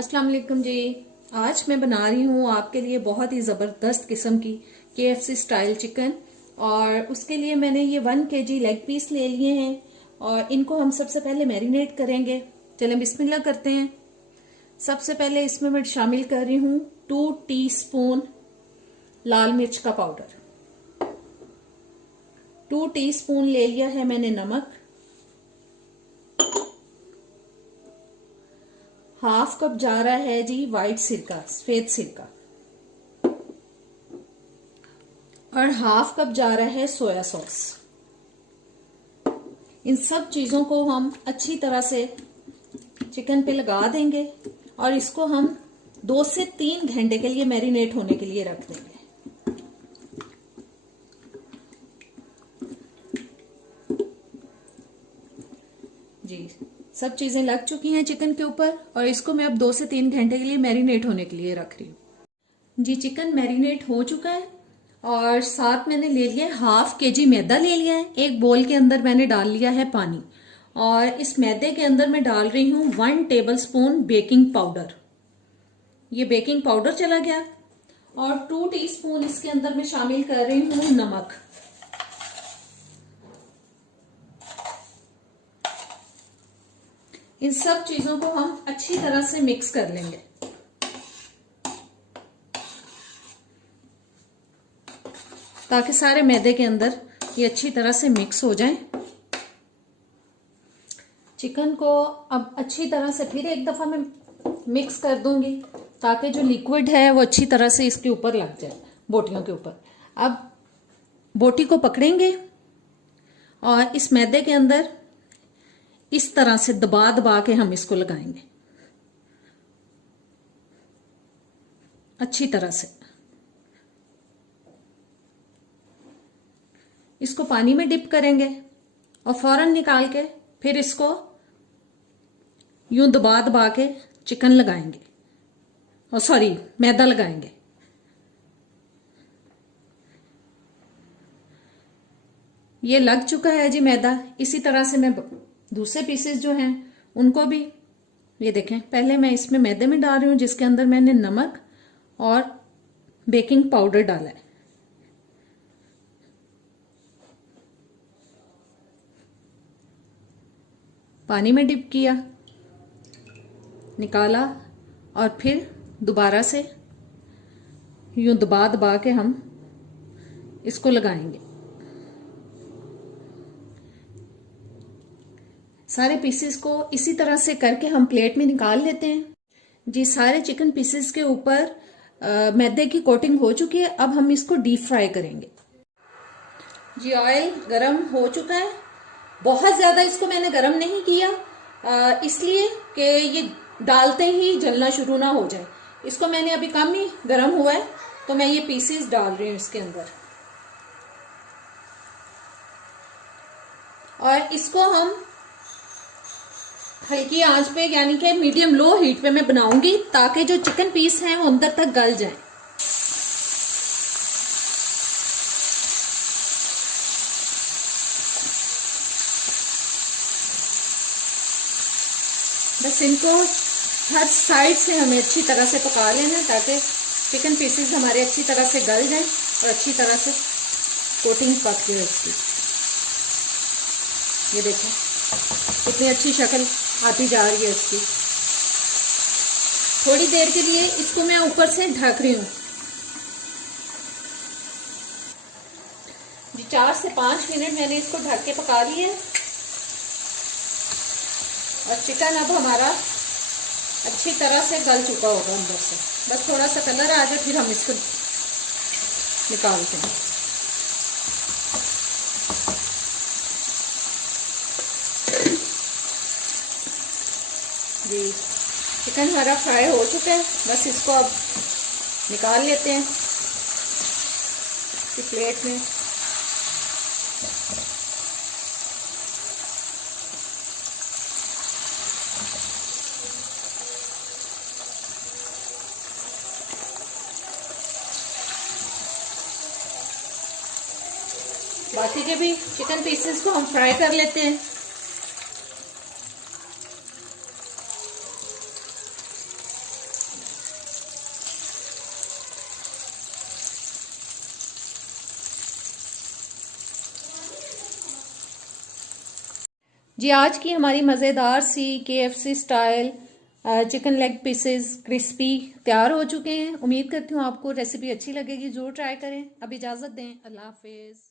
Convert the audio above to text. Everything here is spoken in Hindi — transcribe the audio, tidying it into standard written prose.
अस्सलाम वालेकुम जी। आज मैं बना रही हूँ आपके लिए बहुत ही ज़बरदस्त किस्म की KFC स्टाइल चिकन। और उसके लिए मैंने ये 1 kg लेग पीस ले लिए हैं और इनको हम सबसे पहले मैरिनेट करेंगे। चलें बिस्मिल्लाह करते हैं। सबसे पहले इसमें मैं शामिल कर रही हूँ 2 टीस्पून लाल मिर्च का पाउडर, 2 टीस्पून ले लिया है मैंने नमक, हाफ कप जा रहा है जी वाइट सिरका, सफेद सिरका, और हाफ कप जा रहा है सोया सॉस। इन सब चीजों को हम अच्छी तरह से चिकन पे लगा देंगे और इसको हम 2 से 3 घंटे के लिए मैरिनेट होने के लिए रख देंगे। जी, सब चीजें लग चुकी हैं चिकन के ऊपर और इसको मैं अब 2 से 3 घंटे के लिए मैरिनेट होने के लिए रख रही हूँ। जी, चिकन मैरिनेट हो चुका है और साथ मैंने ले लिया है हाफ kg मैदा ले लिया है। एक बोल के अंदर मैंने डाल लिया है पानी और इस मैदे के अंदर मैं डाल रही हूँ 1 टेबलस्पून बेकिंग पाउडर। ये बेकिंग पाउडर चला गया और 2 टीस्पून इसके अंदर मैं शामिल कर रही हूँ नमक। इन सब चीजों को हम अच्छी तरह से मिक्स कर लेंगे ताकि सारे मैदे के अंदर ये अच्छी तरह से मिक्स हो जाए। चिकन को अब अच्छी तरह से फिर एक दफा मैं मिक्स कर दूंगी ताकि जो लिक्विड है वो अच्छी तरह से इसके ऊपर लग जाए, बोटियों के ऊपर। अब बोटी को पकड़ेंगे और इस मैदे के अंदर इस तरह से दबा दबा के हम इसको लगाएंगे अच्छी तरह से। इसको पानी में डिप करेंगे और फौरन निकाल के फिर इसको यूं दबा दबा के चिकन लगाएंगे और सॉरी मैदा लगाएंगे। ये लग चुका है जी मैदा। इसी तरह से मैं दूसरे पीसेस जो हैं उनको भी, ये देखें, पहले मैं इसमें मैदे में डाल रही हूं जिसके अंदर मैंने नमक और बेकिंग पाउडर डाला है। पानी में डिप किया, निकाला और फिर दोबारा से यूं दबा दबा के हम इसको लगाएंगे। सारे पीसेस को इसी तरह से करके हम प्लेट में निकाल लेते हैं। जी, सारे चिकन पीसेस के ऊपर मैदे की कोटिंग हो चुकी है। अब हम इसको डीप फ्राई करेंगे। जी, ऑयल गरम हो चुका है। बहुत ज्यादा इसको मैंने गरम नहीं किया इसलिए कि ये डालते ही जलना शुरू ना हो जाए। इसको मैंने अभी कम ही गरम हुआ है तो मैं ये पीसेस डाल रही हूँ इसके अंदर और इसको हम हल्की आंच पे यानी कि मीडियम लो हीट पे मैं बनाऊंगी ताकि जो चिकन पीस हैं वो अंदर तक गल जाएं। बस इनको हर साइड से हमें अच्छी तरह से पका लेना ताकि चिकन पीसेस हमारे अच्छी तरह से गल जाएं और अच्छी तरह से कोटिंग पक जाए इसकी। ये देखें कितनी अच्छी शक्ल आती जा रही है इसकी। थोड़ी देर के लिए इसको मैं ऊपर से ढक रही हूँ। जी, 4 से 5 मिनट मैंने इसको ढक के पका लिया है और चिकन अब हमारा अच्छी तरह से गल चुका होगा अंदर से। बस थोड़ा सा कलर आ जाए फिर हम इसको निकालते हैं। जी, चिकन हमारा फ्राई हो चुका है। बस इसको अब निकाल लेते हैं इस प्लेट में। बाकी के भी चिकन पीसेस को हम फ्राई कर लेते हैं। जी आज की हमारी मज़ेदार सी KFC style chicken leg pieces crispy तैयार हो चुके हैं। उम्मीद करती हूँ आपको रेसिपी अच्छी लगेगी, ज़रूर ट्राई करें। अब इजाज़त दें, अल्लाह हाफिज़।